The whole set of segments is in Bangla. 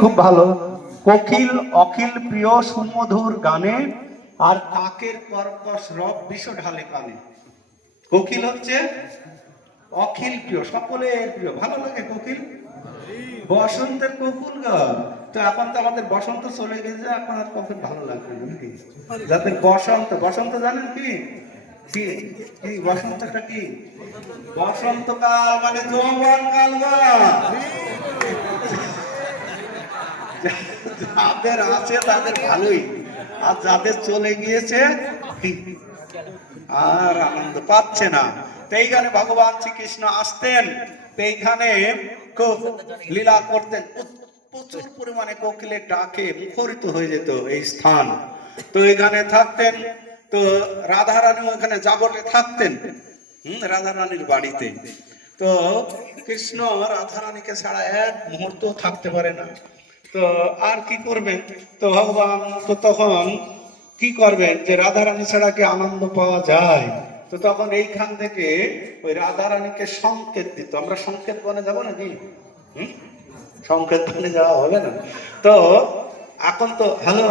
খুব ভালো। কোকিল অখিল প্রিয় সুমধুর গানে, আর কাকের কর্কশ রব বিষ ঢালে কানে। কোকিল হচ্ছে অখিল প্রিয়, সকলের প্রিয়, ভালো লাগে কোকিল। বসন্তের কোকিল গান। তো এখন তো আমাদের বসন্ত চলে গেছে, এখন আর কোকিল ভালো লাগবে না নাকি? যাদের বসন্ত, বসন্ত জানেন কি? কি কি বসন্তটা কি? বসন্তকাল মানে যৌবন কাল গো। যাদের আছে তাদের ভালোই, আর যাদের চলে গিয়েছে আর আনন্দ পাচ্ছে না। তো এইখানে ভগবান শ্রীকৃষ্ণ আসতেন, তো এইখানে খুব লীলা করতেন, প্রচুর পরিমাণে কোকিলের ডাকে মুখরিত হয়ে যেত এই স্থান। তো এখানে থাকতেন, তো রাধারানী ওখানে জাবটে থাকতেন, রাধারানীর বাড়িতে। তো কৃষ্ণ রাধারানীকে ছাড়া এক মুহূর্ত থাকতে পারে না। তো আর কি করবেন? তো ভগবান তো তখন কি করবেন, যে রাধারানী ছাড়া কি আনন্দ পাওয়া যায়? তো তখন এইখান থেকে ওই রাধারানীকে সংকেত দিত। আমরা সংকেত বনে যাবো নাকি? সংকেত বনে যাওয়া হবে না তো। এখন তো হ্যালো,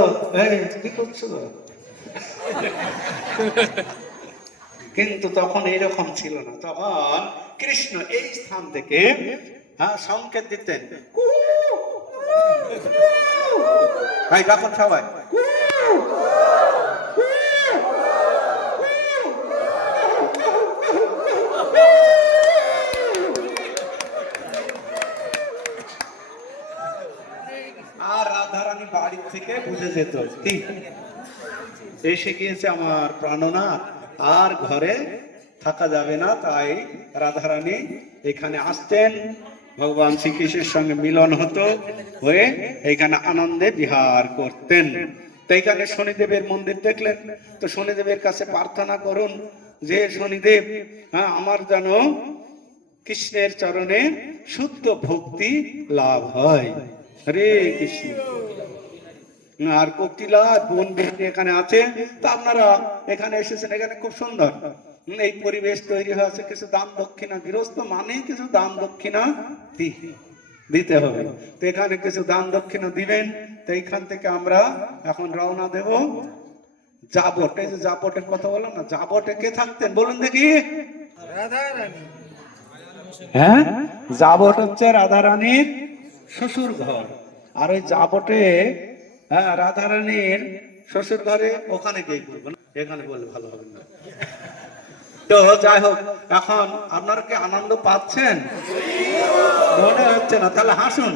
কি করছো? কিন্তু তখন এইরকম ছিল না। তখন কৃষ্ণ এই স্থান থেকে সংকেত দিতেন, ভাই ডাকুন সবাই। আর রাধারানী বাড়ি থেকে বুঝে যেত কি এসে গিয়েছে আমার প্রাণনাথ, আর ঘরে থাকা যাবে না। তাই রাধারানী এখানে আসতেন, ভগবান শ্রীকৃষ্ণের সঙ্গে মিলন হতো, হয়ে এখানে আনন্দে বিহার করতেন। তো এখানে শনিদেবের মন্দির দেখলেন, তো শনিদেবের কাছে প্রার্থনা করুন যে শনিদেব, আমার যেন কৃষ্ণের চরণে শুদ্ধ ভক্তি লাভ হয়। হরে কৃষ্ণ। আর কোকিলা বন বিহারী এখানে আছে, তো আপনারা এখানে এসেছেন, এখানে খুব সুন্দর এই পরিবেশ তৈরি হয়েছে। কিছু দান দক্ষিণা, গৃহস্থ মানেই কিছু দান দক্ষিণা দিতে হবে। তো এখানে কিছু দান দক্ষিণা দিবেন। তো এইখান থেকে আমরা এখন রওনা দেব জাবট। এই যে জাবটের কথা বললাম না, জাবটে কে থাকতেন বলুন দেখি? রাধারানী। হ্যাঁ, জাবট হচ্ছে রাধারানীর শ্বশুর ঘর। আর ওই জাবটে রাধারানীর শ্বশুর ঘরে, ওখানে গিয়ে করবো না, এখানে বললে ভালো হবে না। তো যাই হোক, এখন আপনারা কি আনন্দ পাচ্ছেন? মনে হচ্ছে না? তাহলে হাসুন।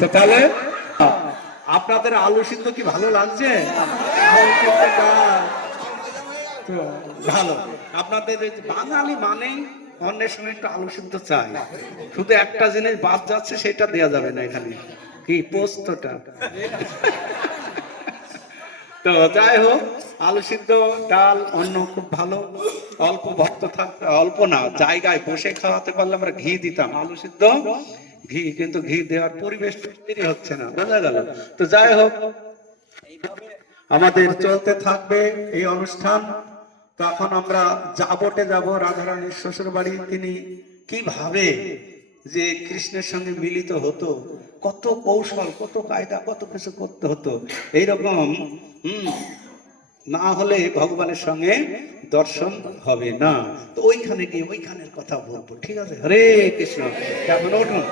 তো তাহলে আপনাদের আলু সিদ্ধ কি ভালো লাগছে? ভালো। আপনাদের বাঙালি মানেই অন্যের সময় একটু আলু সিদ্ধ চাই। শুধু একটা জিনিস বাদ যাচ্ছে, সেটা দেওয়া যাবে না এখানে, কি পোস্তটা। তো যাই হোক, আলু সিদ্ধ, ডাল, অন্ন খুব ভালো। অল্প ভক্ত থাকতে, অল্প না, জায়গায় বসে খাওয়াতে পারলে আমরা ঘি দিতাম, আলু সিদ্ধ ঘি, কিন্তু ঘি দেওয়ার পরিবেশ তৈরি হচ্ছে না, বোঝা গেল? তো যাই হোক, আমাদের চলতে থাকবে এই অনুষ্ঠান। তখন আমরা জাবটে যাব, রাধারানীর শ্বশুর বাড়ি। তিনি কিভাবে যে কৃষ্ণের সঙ্গে মিলিত হতো, কত কৌশল, কত কায়দা, কত কিছু করতে হতো। এইরকম না হলে ভগবানের সঙ্গে দর্শন হবে না। তো ওইখানে গিয়ে ওইখানের কথা বলবো, ঠিক আছে? হরে কৃষ্ণ। এখন উঠুন।